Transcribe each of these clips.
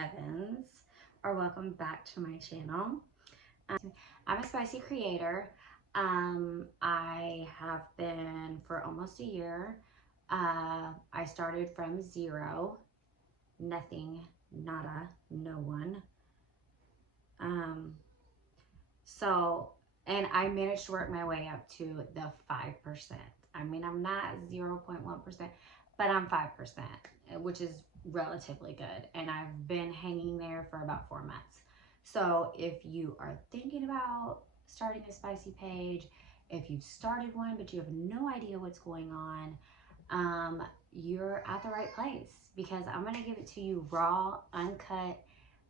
heavens, or welcome back to my channel. I'm a spicy creator. I have been for almost a year. I started from zero, nothing, nada, no one. And I managed to work my way up to the 5%. I mean, I'm not 0.1%, but I'm 5%, which is relatively good. And I've been hanging there for about 4 months. So if you are thinking about starting a spicy page, if you've started one, but you have no idea what's going on, you're at the right place, because I'm going to give it to you raw, uncut.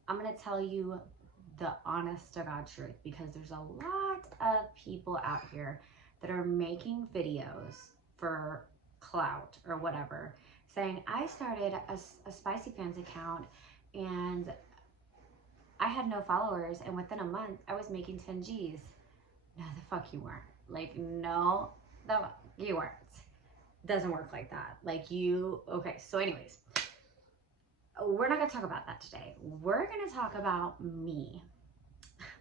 I'm going to tell you the honest to God truth, because there's a lot of people out here that are making videos for clout or whatever, saying I started a Spicy Fans account and I had no followers, and within a month I was making 10 G's. No, the fuck you weren't. Like, no, you weren't. Doesn't work like that. Like, okay, so anyways, we're not gonna talk about that today. We're gonna talk about me.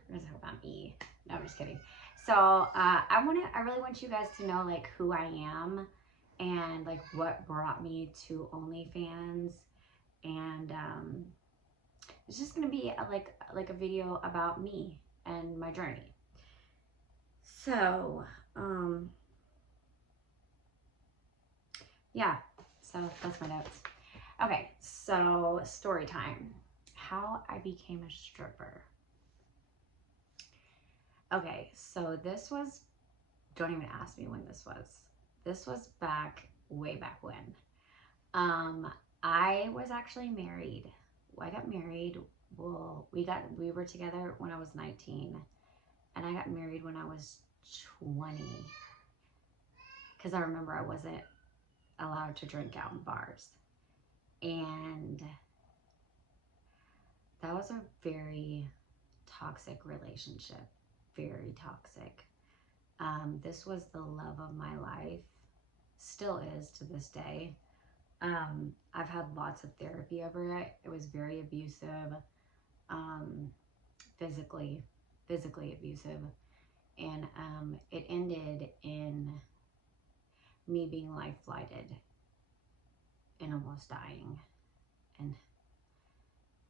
We're gonna talk about me. No, I'm just kidding. So I really want you guys to know like who I am and like what brought me to OnlyFans, and it's just gonna be like a video about me and my journey. So yeah, so that's my notes. Okay, so story time. How I became a stripper. Okay, so this was, don't even ask me when this was. This was way back when. I was actually married. I got married. Well, we were together when I was 19, and I got married when I was 20. Because I remember I wasn't allowed to drink out in bars. And that was a very toxic relationship. Very toxic. This was the love of my life, still is to this day. I've had lots of therapy over it. It was very abusive, physically abusive, and it ended in me being life flighted and almost dying. And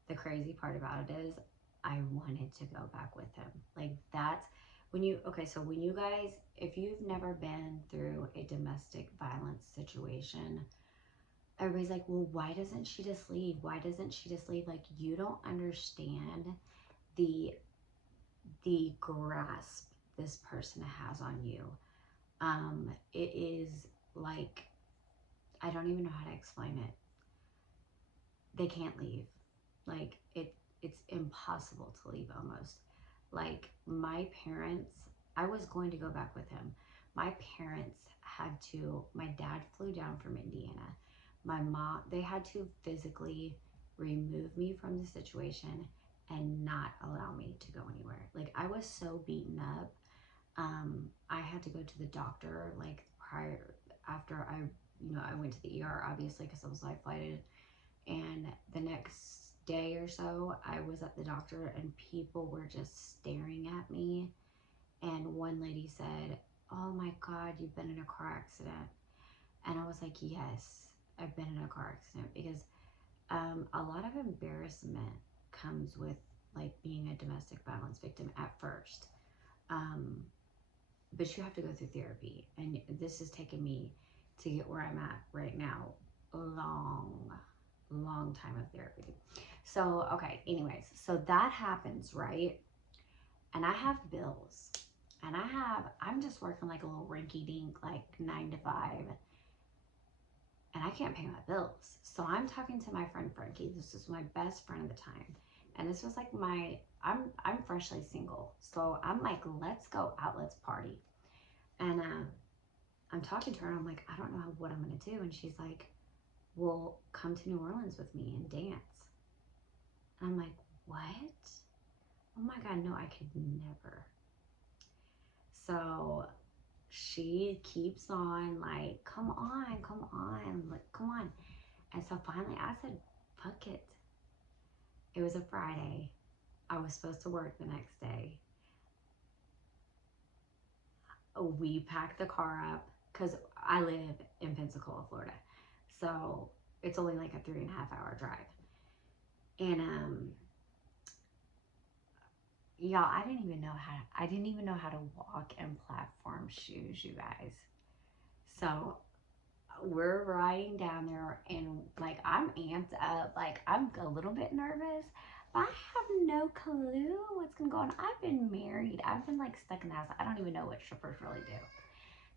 the crazy part about it is I wanted to go back with him. Like, that's when you, okay, so when you guys, if you've never been through a domestic violence situation, everybody's like, well, why doesn't she just leave? Why doesn't she just leave? Like, you don't understand the grasp this person has on you. It is like, I don't even know how to explain it. They can't leave. Like, it's impossible to leave almost. Like, my parents, I was going to go back with him. My parents my dad flew down from Indiana. My mom, they had to physically remove me from the situation and not allow me to go anywhere. Like, I was so beaten up. I had to go to the doctor like after I went to the ER, obviously, because I was life flighted. And the next day or so, I was at the doctor and people were just staring at me. And one lady said, oh my God, you've been in a car accident. And I was like, yes, I've been in a car accident, because a lot of embarrassment comes with like being a domestic violence victim at first. But you have to go through therapy, and this has taken me to get where I'm at right now. Long time of therapy. So, okay, anyways, so that happens, right? And I have bills, and I'm just working like a little rinky dink, like 9 to 5, and I can't pay my bills. So I'm talking to my friend Frankie. This is my best friend at the time. And this was like I'm freshly single. So I'm like, let's go out, let's party. And I'm talking to her, and I'm like, I don't know what I'm gonna do. And she's like, well, come to New Orleans with me and dance. And I'm like, what? Oh my God, no, I could never. So she keeps on like, come on, like, come on. And so finally I said, fuck it. It was a Friday. I was supposed to work the next day. We packed the car up because I live in Pensacola, Florida. So it's only like a 3.5 hour drive. And y'all, I didn't even know how to walk in platform shoes, you guys. So we're riding down there and like I'm amped up, like I'm a little bit nervous, but I have no clue what's gonna go on. I've been married, I've been like stuck in the house. I don't even know what strippers really do.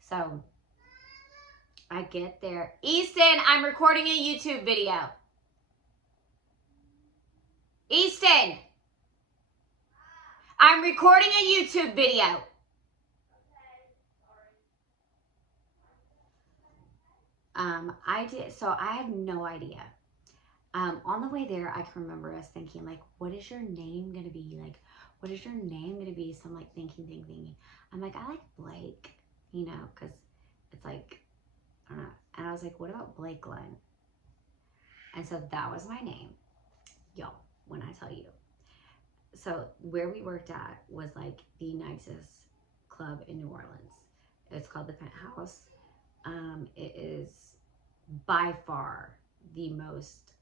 So I get there. Easton, I'm recording a YouTube video. Easton, I'm recording a YouTube video. I had no idea. On the way there, I can remember us thinking, like, what is your name gonna be? Like, what is your name gonna be? So I'm like thinking. I'm like, I like Blake, you know, because it's like, I don't know. And I was like, what about Blake Glenn? And so that was my name, y'all, when I tell you. So where we worked at was like the nicest club in New Orleans. It's called the Penthouse. It is by far the most,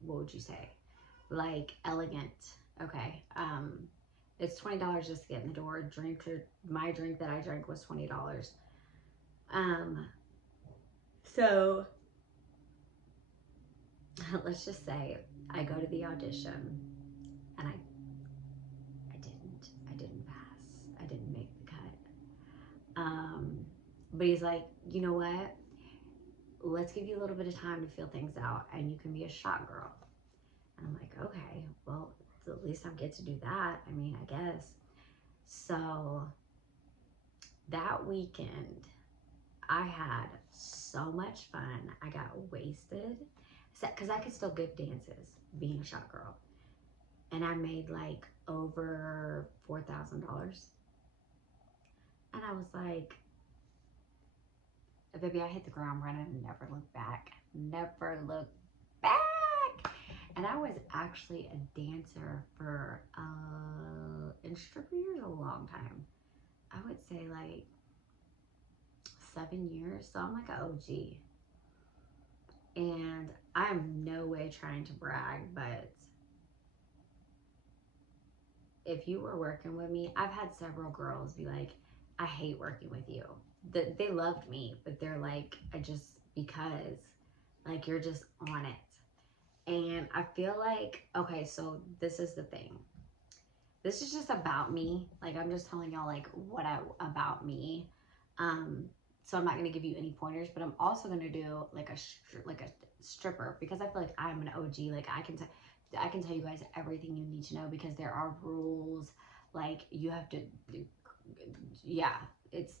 what would you say? Like elegant. Okay. It's $20 just to get in the door. My drink that I drank was $20. So let's just say I go to the audition and I didn't pass. I didn't make the cut. But he's like, you know what? Let's give you a little bit of time to feel things out and you can be a shot girl. And I'm like, okay, well, at least I get to do that. I mean, I guess. So that weekend, I had so much fun. I got wasted because I could still give dances being a shot girl. And I made like over $4,000. And I was like, baby, I hit the ground running and never looked back. Never looked back. And I was actually a dancer for, in stripper years, a long time. I would say like 7 years. So I'm like an OG. And I'm no way trying to brag, but if you were working with me, I've had several girls be like, I hate working with you. They loved me, but they're like, because like you're just on it. And I feel like, okay, so this is the thing. This is just about me. Like, I'm just telling y'all like about me. So I'm not going to give you any pointers, but I'm also going to do like a stripper because I feel like I'm an OG. Like I can tell you guys everything you need to know because there are rules. Like you have to, yeah, it's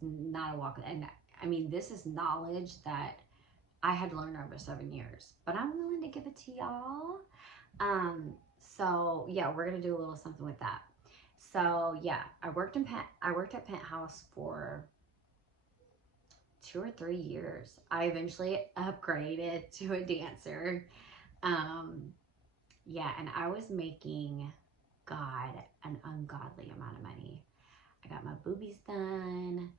not a walk. And I mean, this is knowledge that I had learned over 7 years, but I'm willing to give it to y'all. So yeah, we're going to do a little something with that. So yeah, I worked at Penthouse for 2 or 3 years. I eventually upgraded to a dancer. Yeah, and I was making, God, an ungodly amount of money. I got my boobies done.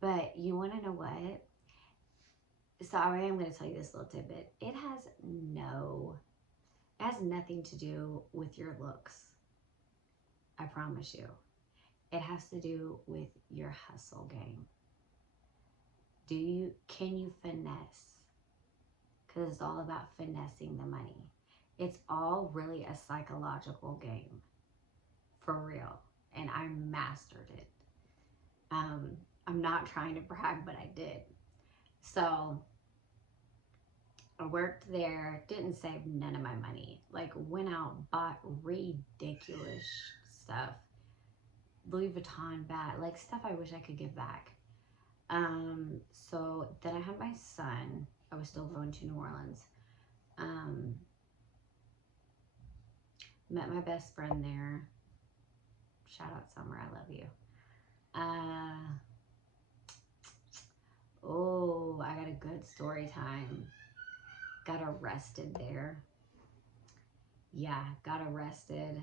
But you want to know what? So I am going to tell you this little tidbit. It has nothing to do with your looks. I promise you. It has to do with your hustle game. Can you finesse? Because it's all about finessing the money. It's all really a psychological game. For real. And I mastered it. I'm not trying to brag, but I did. So I worked there, didn't save none of my money. Like went out, bought ridiculous stuff. Louis Vuitton bag, like stuff I wish I could give back. So then I had my son. I was still going to New Orleans. Met my best friend there. Shout out Summer, I love you. Oh, I got a good story time. Got arrested there. Yeah, got arrested.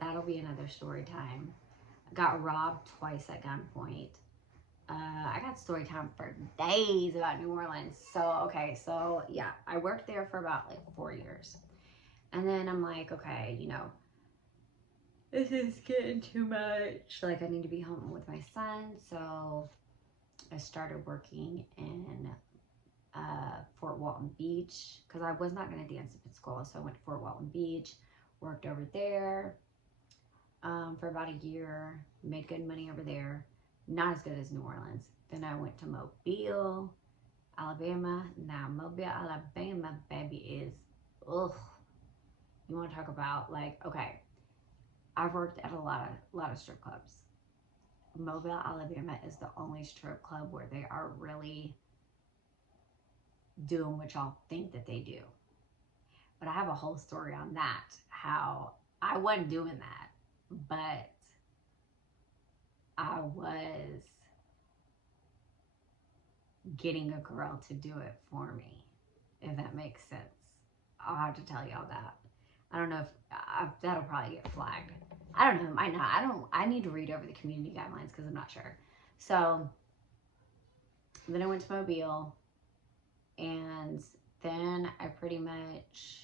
That'll be another story time. Got robbed twice at gunpoint. I got story time for days about New Orleans. So, okay, so yeah, I worked there for about like 4 years. And then I'm like, okay, you know, this is getting too much. Like, I need to be home with my son. So, I started working in Fort Walton Beach because I was not going to dance at school. So, I went to Fort Walton Beach, worked over there for about a year, made good money over there. Not as good as New Orleans. Then I went to Mobile, Alabama. Now, Mobile, Alabama, baby, is, ugh. You want to talk about, like, okay, I've worked at a lot of strip clubs. Mobile, Alabama is the only strip club where they are really doing what y'all think that they do. But I have a whole story on that, how I wasn't doing that, but I was getting a girl to do it for me, if that makes sense. I'll have to tell y'all that. I don't know if that'll probably get flagged. I don't know. Might not. I need to read over the community guidelines because I'm not sure. So then I went to Mobile, and then I pretty much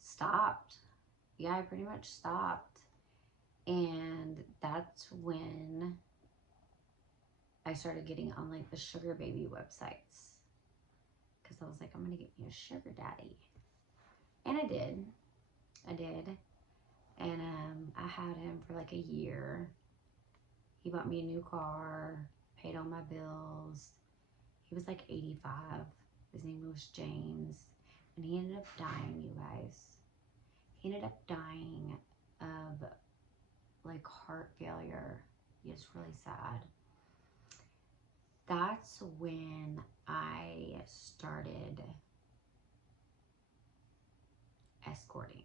stopped. Yeah, I pretty much stopped. And that's when I started getting on like the sugar baby websites. Because I was like, I'm going to get me a sugar daddy. And I did. And I had him for like a year. He bought me a new car, paid all my bills. He was like 85. His name was James. And he ended up dying, you guys. He ended up dying of like heart failure. It's really sad. That's when I started escorting.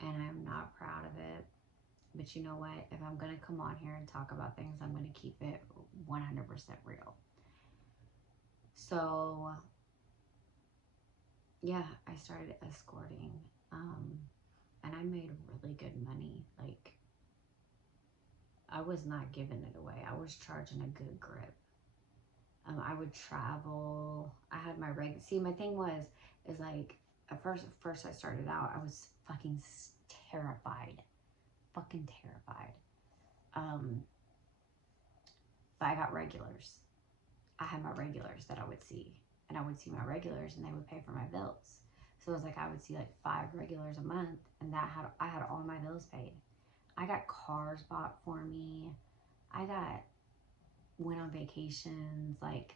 And I'm not proud of it. But you know what? If I'm going to come on here and talk about things, I'm going to keep it 100% real. So, yeah, I started escorting. And I made really good money. Like, I was not giving it away. I was charging a good grip. I would travel. I had my see, my thing is like, at first I started out, I was fucking terrified. Fucking terrified. But I got regulars. I had my regulars that I would see. And I would see my regulars and they would pay for my bills. So it was like I would see like 5 regulars a month, and I had all my bills paid. I got cars bought for me. Went on vacations. Like,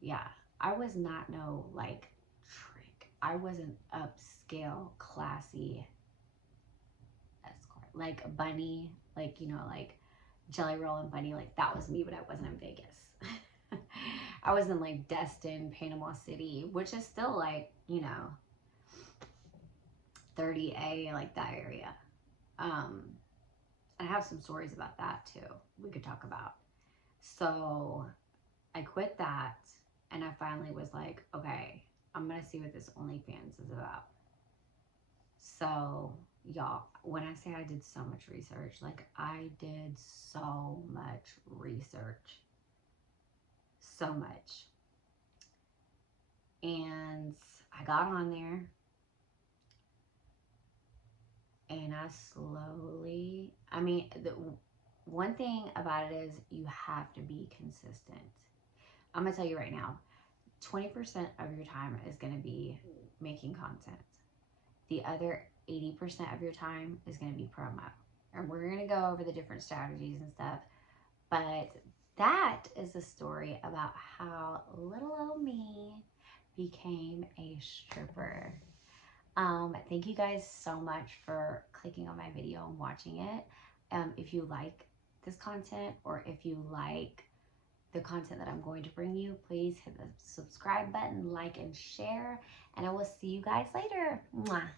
yeah, I was not no like trick. I was an upscale, classy escort. Like Bunny, like, you know, like Jelly Roll and Bunny, like that was me, but I wasn't in Vegas. I was in like Destin, Panama City, which is still like, you know, 30A, like that area. I have some stories about that too, we could talk about. So I quit that, and I finally was like, okay, I'm gonna see what this Onlyfans is about. So y'all, when I say I did so much research, like I did so much research. So much. And I got on there, and I slowly, I mean, the one thing about it is you have to be consistent. I'm gonna tell you right now, 20% of your time is gonna be making content. The other 80% of your time is gonna be promo. And we're gonna go over the different strategies and stuff. But that is a story about how little old me became a stripper. Thank you guys so much for clicking on my video and watching it. If you like this content, or if you like the content that I'm going to bring you, please hit the subscribe button, like, and share, and I will see you guys later. Mwah.